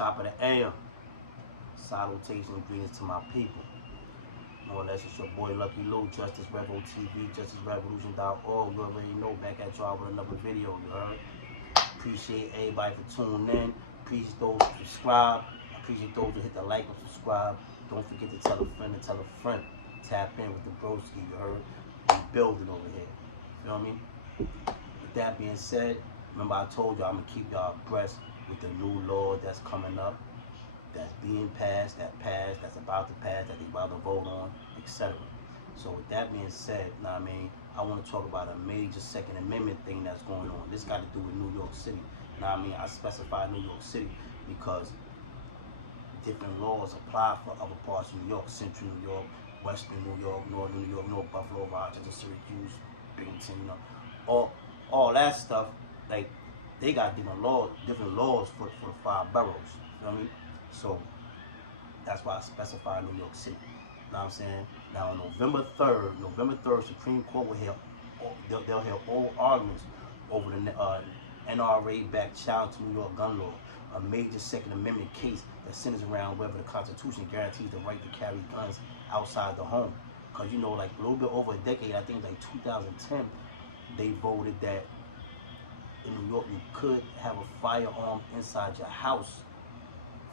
Top of the air. Salutations and greetings to my people. More or less, it's your boy Lucky Lou, Justice Revo TV, JusticeRevolution.org. You already know, back at y'all with another video, you heard? Appreciate everybody for tuning in. Appreciate those who subscribe. Appreciate those who hit the like and subscribe. Don't forget to tell a friend and tell a friend. Tap in with the broski, you heard? We building over here. You feel me? With that being said, remember I told you I'm going to keep y'all abreast with the new law that's coming up, that's being passed, that's about to pass, that they about to vote on, etc. So with that being said, you know what I mean, I want to talk about a major Second Amendment thing that's going on. This got to do with New York City. You know what I mean? I specify New York City because different laws apply for other parts of New York, Central New York, Western New York, Northern New York, North Buffalo, Rochester, Syracuse, Binghamton, you know, all that stuff. Like, they got different laws for the 5 boroughs. You know what I mean? So that's why I specify New York City. You know what I'm saying? Now on November 3rd, Supreme Court will hear, they'll hear all arguments over the NRA-backed challenge to New York gun law, a major Second Amendment case that centers around whether the Constitution guarantees the right to carry guns outside the home. Because, you know, like a little bit over a decade, I think like 2010, they voted that in New York you could have a firearm inside your house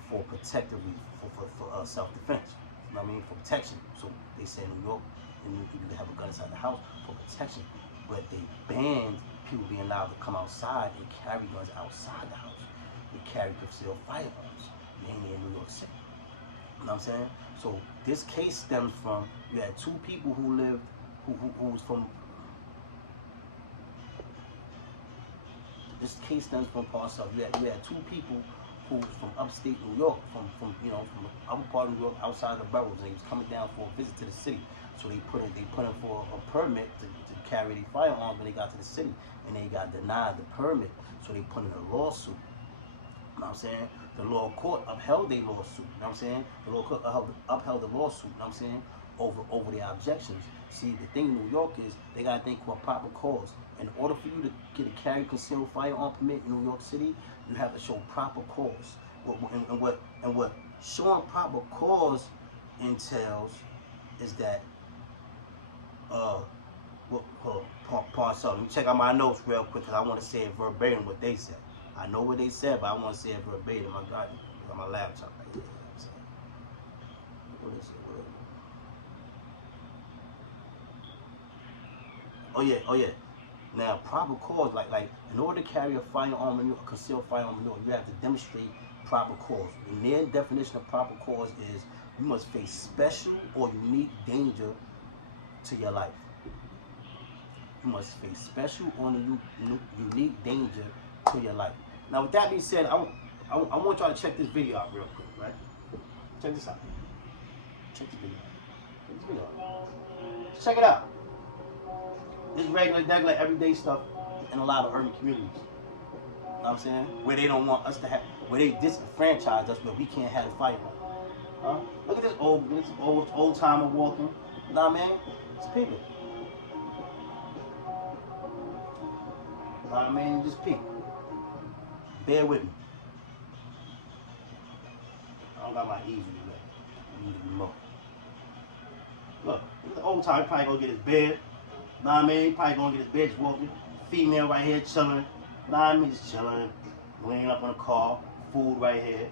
for protectively, for self-defense. You know what I mean? For protection. So they say in New York, you can have a gun inside the house for protection. But they banned people being allowed to come outside and carry guns outside the house. They carry concealed firearms, mainly in New York City. You know what I'm saying? So this case stems from, you had 2 people who lived, who was from, this case stems from parts of, you had 2 people who was from upstate New York, from the upper part of New York, outside the boroughs. They was coming down for a visit to the city. So they put in for a permit to carry their firearms when they got to the city, and they got denied the permit. So they put in a lawsuit. You know what I'm saying? The lower court upheld their lawsuit. You know what I'm saying? The lower court upheld the lawsuit. You know what I'm saying? Over their objections. See, the thing in New York is they got to think for a proper cause. In order for you to get a carry concealed firearm permit in New York City, you have to show proper cause. And what showing proper cause entails is that let me check out my notes real quick because I want to say it verbatim what they said. I know what they said, but I want to say it verbatim. I got it on my laptop right here. What is it? Oh yeah. Now, proper cause, like in order to carry a firearm, a concealed firearm, you have to demonstrate proper cause. And their definition of proper cause is you must face special or unique danger to your life. You must face special or unique danger to your life. Now, with that being said, I want y'all to check this video out real quick, right? Check this out. Check this video out. Check it out. This regular, everyday stuff in a lot of urban communities. You know what I'm saying? Where they don't want us to have, where they disenfranchise us, where we can't have a firearm. Huh? Look at this old timer walking. You know what I mean? It's people. You know what I mean? Just people. Bear with me. I don't got my easy today. I need the remote. Look, the old timer probably gonna get his bed. Know what I mean? Probably gonna get his bed just walking. Female right here chilling. Know what I mean? Just chilling. Leaning up on the car. Food right here.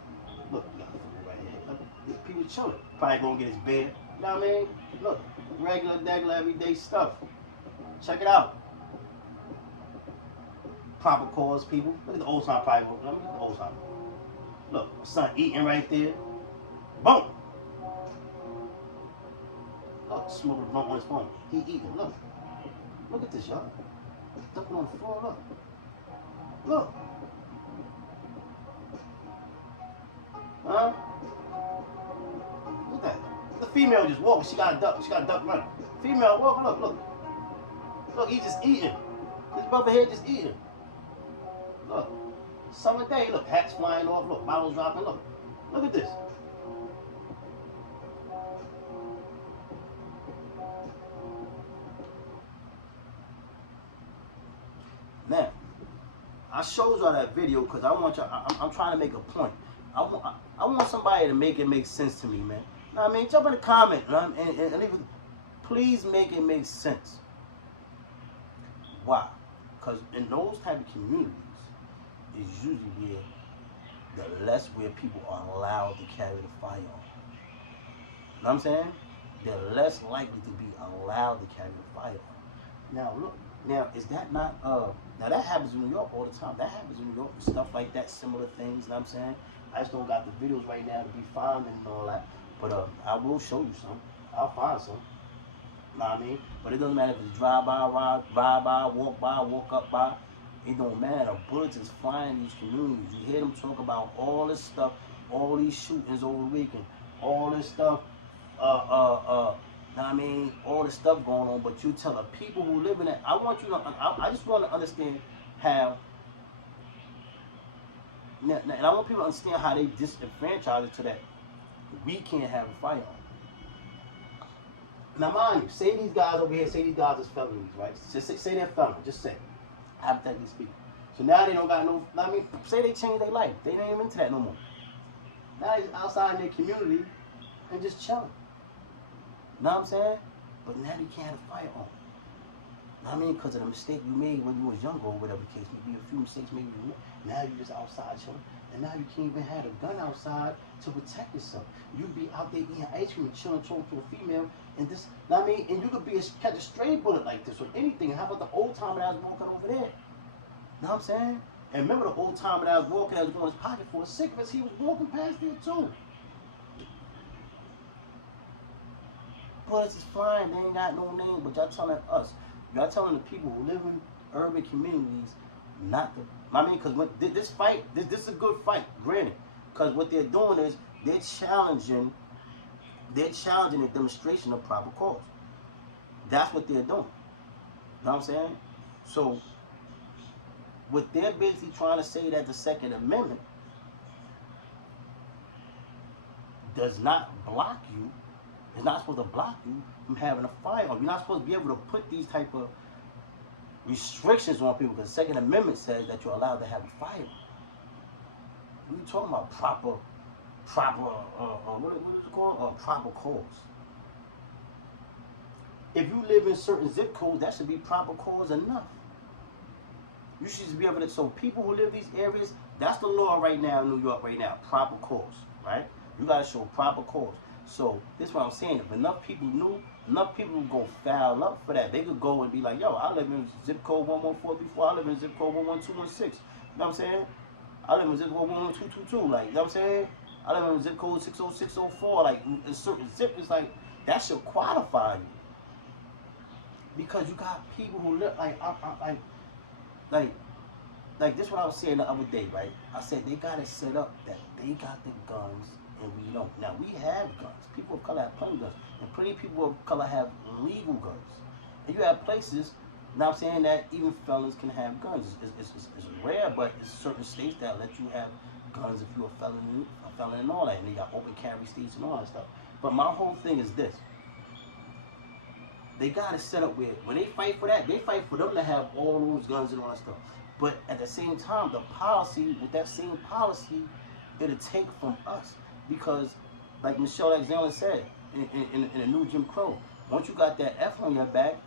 Look, got food right here. Look, these people chilling. Probably gonna get his bed. You know what I mean? Look, regular, everyday stuff. Check it out. Proper cause, people. Look at the old time probably. Let me look at the old time. Look, son eating right there. Boom. Look, smoking a blunt on his phone. He eating. Look. Look at this, y'all. Dumping on the floor. Look. Look. Huh? Look at that. The female just walking. She got a duck. She got a duck running. Female walking. Look. Look, he's just eating. His brother here just eating. Look. Summer day. Look, hats flying off. Look, bottles dropping. Look. Look at this. Now, I showed y'all that video because I want y'all. I'm trying to make a point. I want somebody to make it make sense to me, man. You know what I mean? Jump in the comment and leave it. Please make it make sense. Why? Because in those type of communities is usually where people are allowed to carry the firearm. You know what I'm saying? They're less likely to be allowed to carry the firearm. Now look, now is that not now that happens in New York all the time. That happens in New York, stuff like that, similar things, you know what I'm saying? I just don't got the videos right now to be found and all that. But I will show you some. I'll find some. You know what I mean? But it doesn't matter if it's drive by, walk up by. It don't matter. Bullets is flying in these communities. You hear them talk about all this stuff, all these shootings over the weekend, all this stuff, you know what I mean? All this stuff going on, but you tell the people who live in it, I just want to understand how, and I want people to understand how they disenfranchise it to that we can't have a firearm. Now, mind you, say these guys over here, say these guys is felonies, right? Just say they're felons, just say, hypothetically speaking. So now they don't got no, I mean, say they changed their life. They ain't even into that no more. Now they're outside in their community and just chilling. You know what I'm saying? But now you can't have a firearm. You know what I mean? Because of the mistake you made when you was younger or whatever the case may be. A few mistakes maybe you made. Now you're just outside chilling. And now you can't even have a gun outside to protect yourself. You be out there eating ice cream, chilling, talking to a female, and this, you know what I mean? And you could be catch a stray bullet like this or anything. How about the old timer that was walking over there? You know what I'm saying? And remember the old timer that was walking, that was going in his pocket for a cigarette, he was walking past there too. Bullets is flying, they ain't got no name, but y'all telling us, y'all telling the people who live in urban communities not to, I mean, because this fight, this is a good fight, granted, because what they're doing is they're challenging the demonstration of proper cause. That's what they're doing. You know what I'm saying? So, what they're basically trying to say that the Second Amendment does not block you, it's not supposed to block you from having a firearm. You're not supposed to be able to put these type of restrictions on people because the Second Amendment says that you're allowed to have a firearm. What are you talking about? Proper, what is it called? Proper cause. If you live in certain zip codes, that should be proper cause enough. You should be able to, so people who live in these areas, that's the law right now in New York right now, proper cause, right? You gotta show proper cause. So this is what I'm saying, if enough people knew, enough people would go foul up for that. They could go and be like, yo, I live in zip code 114 before, I live in zip code 11216. You know what I'm saying? I live in zip code 11222, like, you know what I'm saying? I live in zip code 60604, like, a certain zip is like, that should qualify you. Because you got people who live, like this is what I was saying the other day, right? I said they got it set up that they got the guns and we don't. Now, we have guns. People of color have plenty of guns. And plenty of people of color have legal guns. And you have places, now I'm saying that even felons can have guns. It's rare, but it's certain states that let you have guns if you're a felon and all that. And they got open carry states and all that stuff. But my whole thing is this. They got it set up where when they fight for that, they fight for them to have all those guns and all that stuff. But at the same time, the policy, with that same policy, it'll take from us. Because, like Michelle Alexander said, in the new Jim Crow, once you got that F on your back,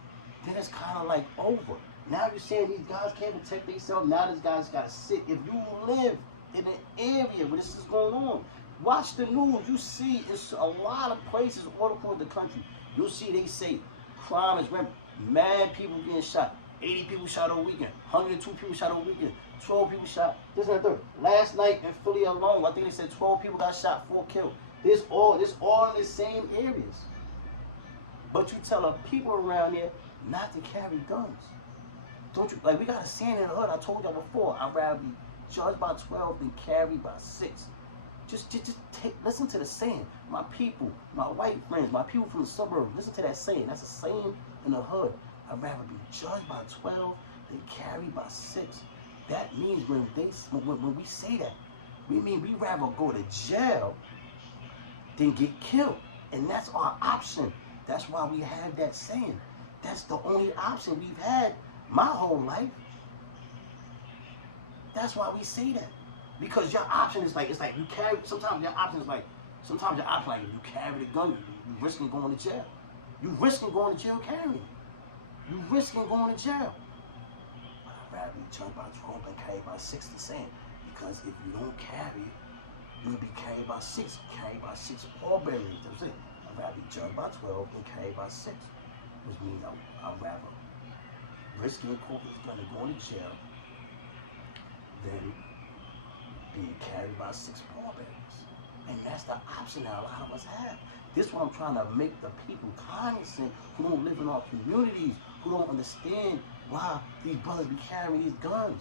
then it's kind of like over. Now you're saying these guys can't protect themselves. Now this guy's got to sit. If you live in an area where this is going on, watch the news. You see it's a lot of places all across the country. You'll see they say crime is rampant. Mad people getting shot. 80 people shot over weekend. 102 people shot over weekend. 12 people shot. This and that third. Last night in Philly alone, I think they said 12 people got shot, 4 killed. This all in the same areas. But you tell the people around there not to carry guns. Don't you, like, we got a saying in the hood, I told y'all before, I'd rather be judged by 12 than carried by 6. Just listen to the saying. My people, my white friends, my people from the suburbs, listen to that saying. That's a saying in the hood. I'd rather be judged by 12 than carried by 6. That means when we say that, we mean we rather go to jail than get killed. And that's our option. That's why we have that saying. That's the only option we've had my whole life. That's why we say that. Because your option is like, it's like you carry, sometimes your option is like, if you carry the gun, you risking going to jail. You risking going to jail carrying it. You risking going to jail. I'd rather be jumped by 12 than carried by 6 to sand. Because if you don't carry it, you'll be carried by 6. Carried by 6 pallbearers. That's it. I'd rather be jumped by 12 than carried by 6. Which means I'd rather risking corpus gun and going to jail than being carried by 6 pallbearers. And that's the option that a lot of us have. This is what I'm trying to make the people cognizant who don't live in our communities, who don't understand why these brothers be carrying these guns.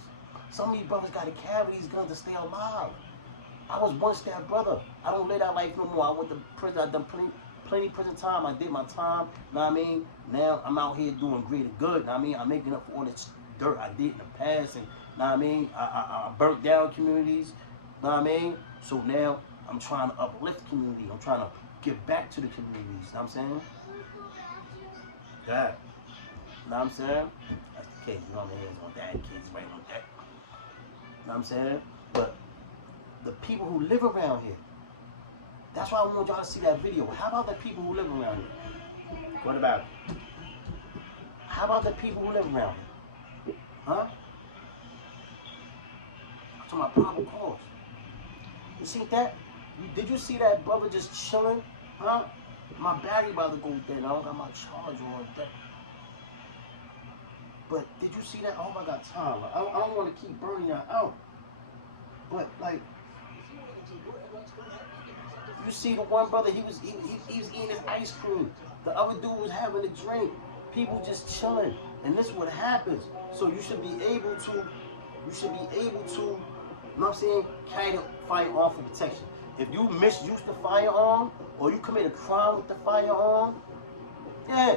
Some of these brothers got to carry these guns to stay alive. I was once that brother. I don't live that life no more. I went to prison. I done plenty prison time. I did my time. Know what I mean? Now I'm out here doing greater good. Know what I mean? I'm making up for all the dirt I did in the past. And know what I mean? I burnt down communities. Know what I mean? So now I'm trying to uplift community. I'm trying to give back to the communities. Know what I'm saying? God. Know what I'm saying? That's the case. You know what I mean? On that, kids right on that. Know what I'm saying? But the people who live around here, that's why I want y'all to see that video. How about the people who live around here? What about it? How about the people who live around here? Huh? I'm talking about probable cause. You see that? Did you see that brother just chilling? Huh? My battery about to go dead. I don't got my charger on deck. But did you see that? Oh, I got time. I don't want to keep burning that out. But like, you see the one brother, he was eating his ice cream. The other dude was having a drink. People just chilling. And this is what happens. So you should be able to, you know what I'm saying, carry the firearm for protection. If you misuse the firearm or you commit a crime with the firearm, yeah,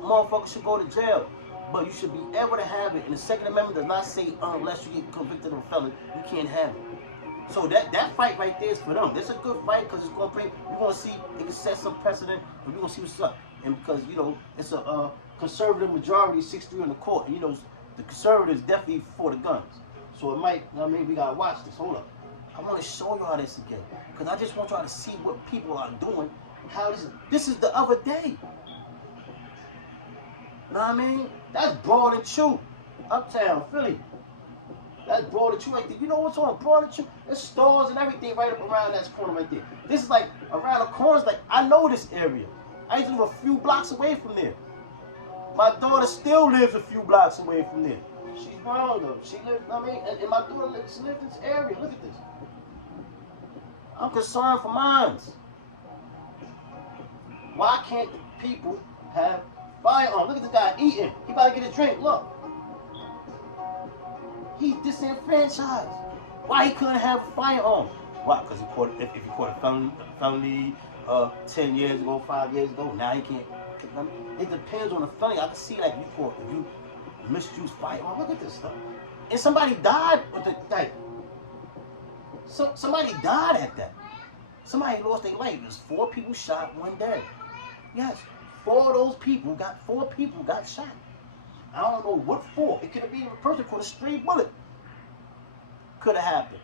motherfucker should go to jail. But you should be able to have it. And the Second Amendment does not say unless you get convicted of a felony, you can't have it. So that fight right there is for them. This is a good fight because it's going to bring, you're going to see, it can set some precedent, and you're going to see what's up. And because, you know, it's a conservative majority, 6-3 in the court. And, you know, the conservatives definitely for the guns. So it might, I mean, we got to watch this. Hold up. I want to show y'all this again. Because I just want y'all to see what people are doing. How this is the other day. Know what I mean? That's Broad and Chew. Uptown, Philly. That's Broad and Chew right there. You know what's on Broad and Chew? There's stores and everything right up around that corner right there. This is like around the corners. Like, I know this area. I used to live a few blocks away from there. My daughter still lives a few blocks away from there. She's grown though. She lives, I mean, and my daughter lives in this area. Look at this. I'm concerned for mine. Why can't the people have firearms? Look at this guy eating. He about to get a drink. Look. He's disenfranchised. Why he couldn't have a firearm? Why? Because he caught, if he caught a felony 10 years ago, 5 years ago, now he can't. It depends on the felony. I can see like if you misuse firearm. Look at this stuff. And somebody died with the like. Somebody died at that. Somebody lost their life. There's 4 people shot, 1 dead. Yes, 4 of those people got shot. I don't know what for. It could have been a person caught a stray bullet. Could have happened.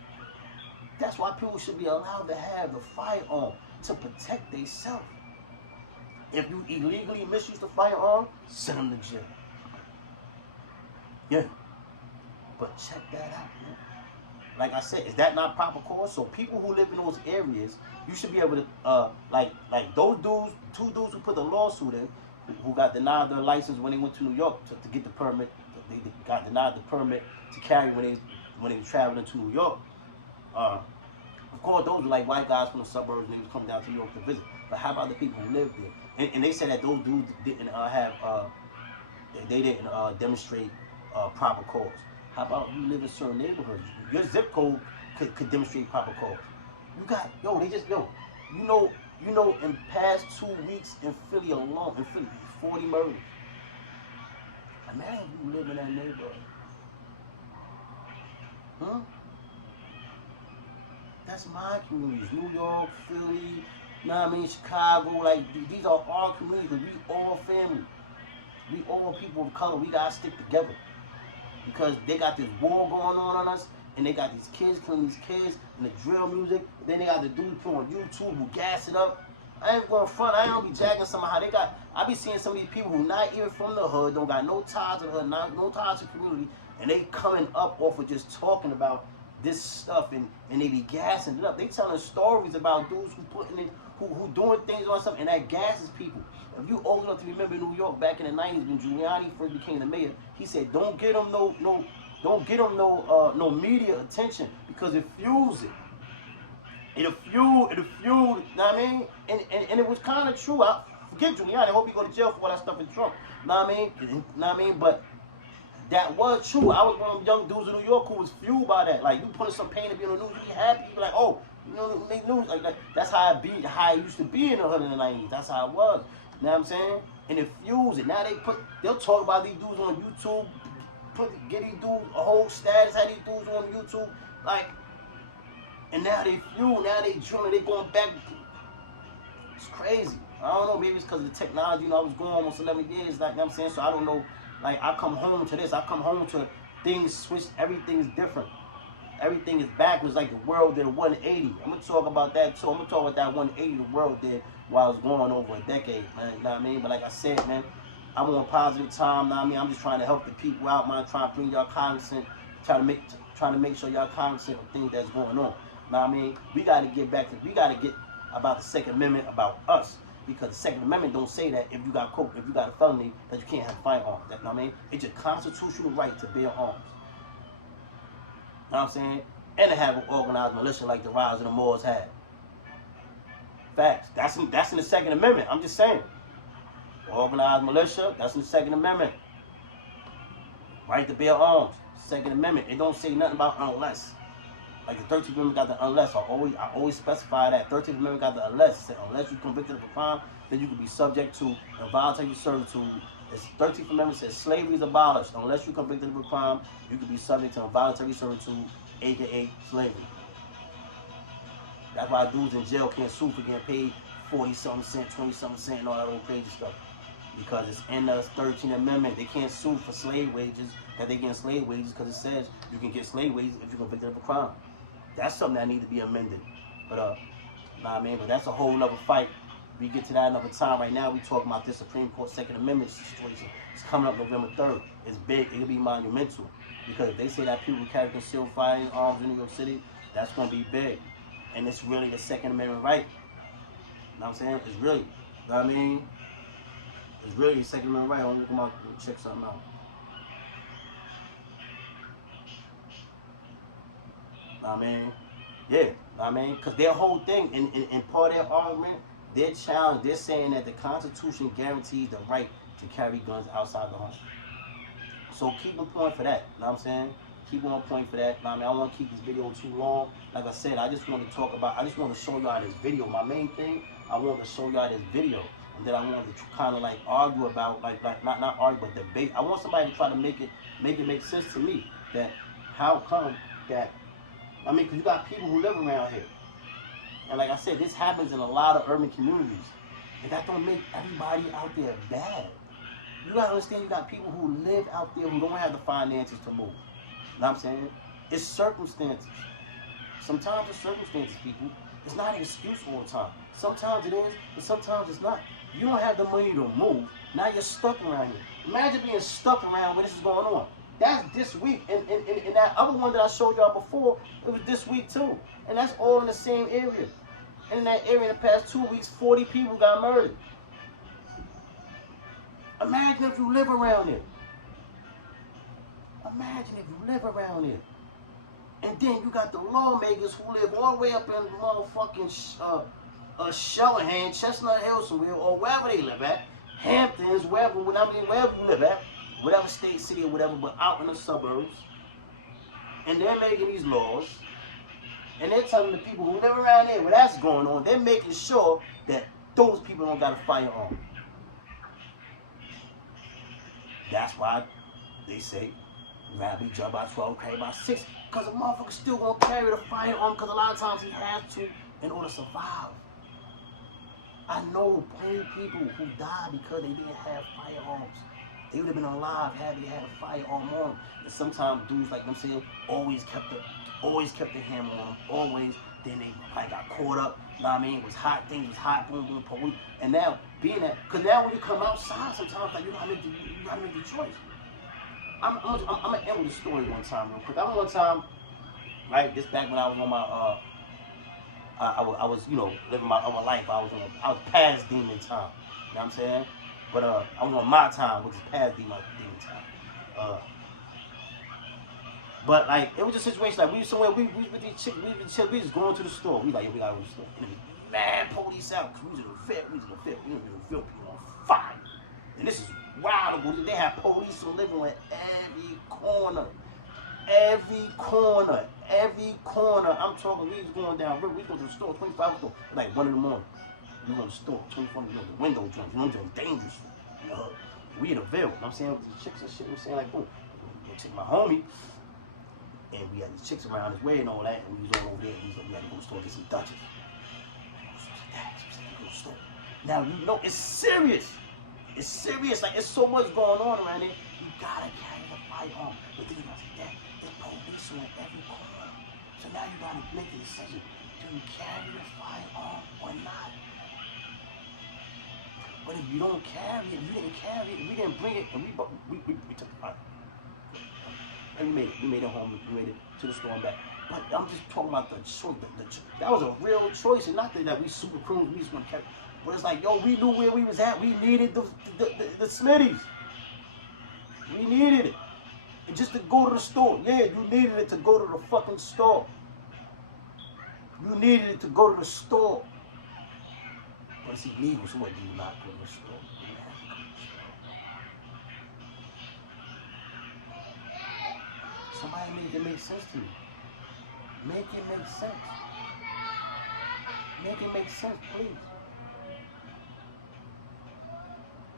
That's why people should be allowed to have the firearm to protect themselves. If you illegally misuse the firearm, send them to jail. Yeah. But check that out, man. Like I said, is that not proper cause? So people who live in those areas, you should be able to, like those dudes, 2 dudes who put the lawsuit in, who got denied their license when they went to New York to get the permit. They got denied the permit to carry when they were traveling to New York. Of course, those were like white guys from the suburbs, and they was coming down to New York to visit. But how about the people who lived there? And they said that those dudes didn't demonstrate proper cause. How about you live in certain neighborhoods? Your zip code could demonstrate proper cause. You got, you know, in past 2 weeks in Philly alone, 40 murders. Imagine you live in that neighborhood. Huh? That's my communities. New York, Philly, you know what I mean, Chicago. Like, these are our communities. We all family. We all people of color. We gotta stick together. Because they got this war going on us, and they got these kids killing these kids and the drill music. Then they got the dude put on YouTube who gas it up. I ain't going front. I ain't gonna be jagging somehow. I be seeing some of these people who not even from the hood, don't got no ties to the hood, no ties to the community, and they coming up off of just talking about this stuff, and they be gassing it up. They telling stories about dudes who doing things on something, and that gasses people. If you old enough to remember New York back in the 90s when Giuliani first became the mayor, he said, don't get them no media attention because it fuels it. It'll fuel, you know what I mean? And it was kind of true. I forget Giuliani. I hope he go to jail for all that stuff in Trump. You know what I mean? But that was true. I was one of them young dudes in New York who was fueled by that. Like, you putting some pain to be on the news, you be happy. You be like, oh, you know, make news. Like that. That's how it used to be in the hood in the 90s. That's how it was. You know what I'm saying? And it fuels it. Now they'll talk about these dudes on YouTube, get these dudes a whole status, have these dudes on YouTube, like. And now they fuel, now they drilling, they going back. It's crazy. I don't know, maybe it's because of the technology. You know, I was going almost 11 years, like, you know what I'm saying? So I don't know, like, I come home to this. I come home to things switched, everything is different. Everything is backwards, like the world did a 180. I'm going to talk about that, too. I'm going to talk about that 180 the world did while I was going over a decade, man. You know what I mean? But like I said, man, I want a positive time, you know what I mean? I'm just trying to help the people out, man. Trying to bring y'all cognizant, trying to make sure y'all cognizant of things that's going on. Know what I mean? We got to get about the Second Amendment about us, because the Second Amendment don't say that if you got a felony that you can't have firearms. That, know what I mean? It's your constitutional right to bear arms. Know what I'm saying? And to have an organized militia like the Rise and the Moors had. Facts. That's in the Second Amendment. I'm just saying. Organized militia. That's in the Second Amendment. Right to bear arms. Second Amendment. It don't say nothing about unless. Like the 13th Amendment got the unless. I always specify that. 13th Amendment got the unless. It said unless you're convicted of a crime, then you can be subject to involuntary servitude. The 13th Amendment says slavery is abolished. Unless you're convicted of a crime, you can be subject to involuntary servitude, aka slavery. That's why dudes in jail can't sue for getting paid 40-something cent, 20-something cent, and all that old crazy stuff. Because it's in the 13th Amendment. They can't sue for slave wages, that they get slave wages, because it says you can get slave wages if you're convicted of a crime. That's something that needs to be amended. But, know what I mean? But that's a whole nother fight. We get to that another time. Right now, we talking about this Supreme Court Second Amendment situation. It's coming up November 3rd. It's big. It'll be monumental. Because if they say that people carry concealed firearms in New York City, that's going to be big. And it's really the Second Amendment right. You know what I'm saying? It's really. You know what I mean? It's really the Second Amendment right. I'm going to come out and check something out. You know what I mean? Yeah. You know what I mean? Because their whole thing, in part of their argument, their challenge, they're saying that the Constitution guarantees the right to carry guns outside the home. So keep on point for that. You know what I'm saying? Keep on point for that. You know what I mean? I don't want to keep this video too long. Like I said, I just want to show y'all this video. My main thing, I want to show y'all this video. And then I want to kind of like argue about, not argue, but debate. I want somebody to try to make it make sense to me. That how come that, I mean, because you got people who live around here. And like I said, this happens in a lot of urban communities. And that don't make everybody out there bad. You got to understand, you got people who live out there who don't have the finances to move. You know what I'm saying? It's circumstances. Sometimes it's circumstances, people. It's not an excuse all the time. Sometimes it is, but sometimes it's not. You don't have the money to move. Now you're stuck around here. Imagine being stuck around where this is going on. That's this week. And that other one that I showed y'all before, it was this week too. And that's all in the same area. And in that area in the past 2 weeks, 40 people got murdered. Imagine if you live around here. Imagine if you live around here. And then you got the lawmakers who live all the way up in motherfucking Shellahan, Chestnut Hill somewhere, or wherever they live at. Hamptons, wherever you live at. Whatever state, city, or whatever, but out in the suburbs. And they're making these laws. And they're telling the people who live around there where that's going on, they're making sure that those people don't got a firearm. That's why they say, rather be judged by 12, carry by 6. Because a motherfucker still gonna carry the firearm, because a lot of times he has to in order to survive. I know plenty of people who died because they didn't have firearms. they would have been alive had they had a firearm on them. And sometimes dudes, like I'm saying, always kept the hammer on them, always. Then they like got caught up. You know what I mean? It was hot, things was hot, boom, boom, police. And now being that, cause now when you come outside, sometimes like you gotta make the choice. I'm gonna end with a story one time real quick. I remember one time, right? This back when I was on my I was living my other life. I was past demon time. You know what I'm saying? But I was on my time, which is past demon time. But like it was a situation like we somewhere we with these chicks, we just going to the store. We like we gotta go to the store. And man, police out, we was in the field, we was in the field, people on fire. And this is wild. They have police living at every corner. Every corner. I'm talking, we was going down, we was going to the store, 25 store, like 1 in the morning. We go to the store, 24, the window joints, joints dangerous. We in the Ville, I'm saying, with these chicks and shit, I'm saying, like, boom, I'm take my homie, and we had these chicks around his way and all that, and we was all over there, and we had to go to the store and get some Dutchess. Now, it's serious. It's serious, like, it's so much going on around here. You gotta carry the firearm. But then you gotta say, Dad, there's police on every corner. So now you gotta make a decision. Do you carry the firearm or not? But if you don't carry it, we didn't bring it, and we took the firearm. And we made it home, we made it to the store and back. But I'm just talking about the choice. That was a real choice, and not that we super criminals, we just gonna carry. But it's like, yo, we knew where we was at. We needed the Smitties. We needed it. And just to go to the store. Yeah, you needed it to go to the fucking store. You needed it to go to the store. But it's illegal, so what do you not go to the store? Somebody make it make sense to you. Make it make sense. Make it make sense, please.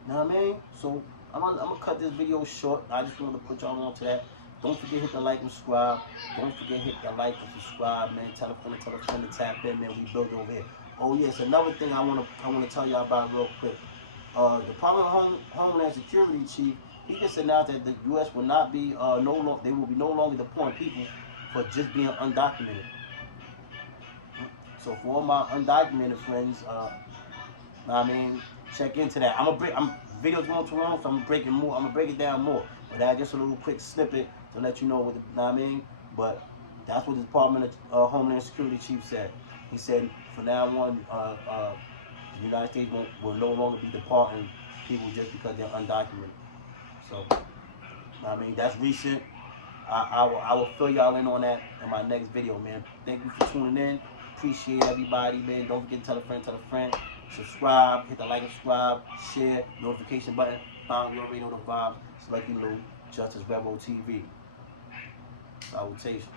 You know what I mean? So I'm gonna cut this video short. I just wanted to put y'all on to that. Don't forget hit the like and subscribe. Don't forget hit the like and subscribe, man. Tell a friend to tap in, man. We build over here. Oh yes, another thing I wanna tell y'all about real quick. Department of Homeland Security Chief, he just announced that the U.S. will not be they will be no longer deporting people for just being undocumented. So for all my undocumented friends, I mean, check into that. Videos going too long, so I'm gonna break it down more. But that's just a little quick snippet to let you know what I mean. But that's what the Department of Homeland Security Chief said. He said from now on, the United States will no longer be deporting people just because they're undocumented. So, I mean, that's recent. I will fill y'all in on that in my next video, man. Thank you for tuning in. Appreciate everybody, man. Don't forget to tell a friend. Subscribe, hit the like and subscribe, share, notification button. You already know the vibes. It's Lucky Lou, Justice Rebel TV. Salutation.